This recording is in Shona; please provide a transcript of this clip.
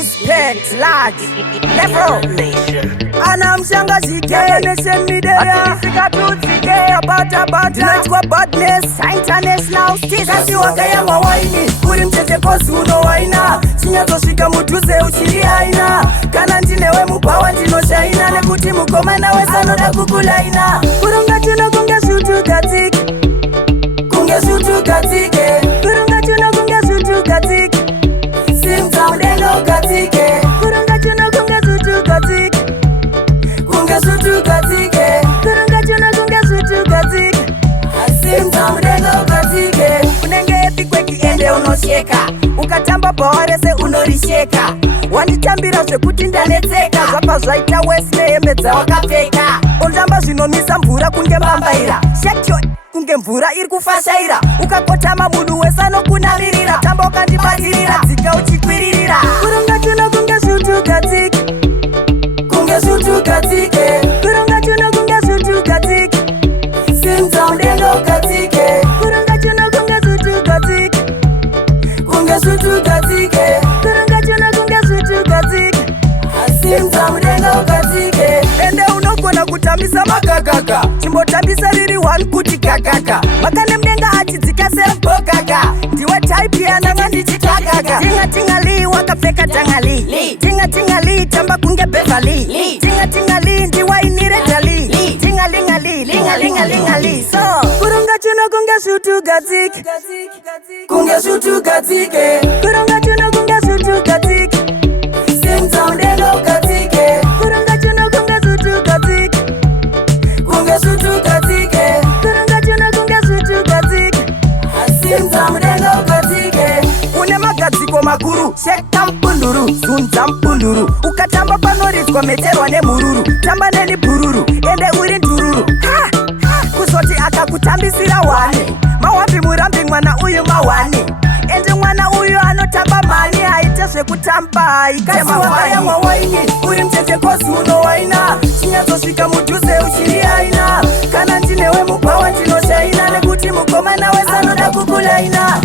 respect, large level. Anamshangazi nation media bata kwa badness international stage wakaya mawaini uri mtete kosi uno waina chinyatoshika mutuze uchiri aina kana ndinewe mupawa ndinoshaina nekuti mukoma nawe sanoda kukulaina kurunga chuno kunge shutu katike kurunga chuno kunge shutu katike simta mdenga ukatike kurunga chuno kunge shutu katike sutu katike kurunga chuno kunge sutu katike asimta mdenga ukatike unenge epikwe kiende unosheka ukatamba pawarese unorisheka wanditambira zvekuti ndanetseka zvapa zvaita wesine hembe dzawakapfeka ondamba zvinomisa mvura kunge mbambaira shekyo kunge mvura iri kufashaira ukakotama munhu wese anokunavirira tamba ukandibatirira dzika uchikwiririra kurunga chuno kunge sutu katike sutu katike kurunga chuno kunge sutu katike simta mdenga ukatike kurunga chuno kunge sutu katike sutu katike kurunga chuno kunge sutu katike simta mdenga ukatike ende unogona kutambisa makakaka chimbotambisa riri 1 kuti kakaka makane mdenga achidzika sembokaka ndiwe type yananga ndichitakaka tingatingali wakapfeka tangali tingatingali tamba kunge Beverly tingatingali ndiwainire tali tingalingali so kurunga chuno kunge sutu katike kurunga chuno kunge sutu katike simta mdenga ukatike kurunga chuno kunge sutu katike sutu katike kurunga chuno kunge sutu katike simta mdenga ukatike une magadziko makuru sheka mpunduru zunza mpunduru ukatamba panoridzwa meterwa nemururu tamba neni bhururu ende uri ndururu kuzoti akakutambisira wane mawambi murambi mwana uyu mawane ende mwana uyu anotamba mani haite zvekutamba ikasiwakaya mwawaini uri mtete kosi unowaina chinyatosvika mudhuze uchiri aina kana ndinewe mupawa ndinoshaina nekuti mukoma nawe sanoda kukulaina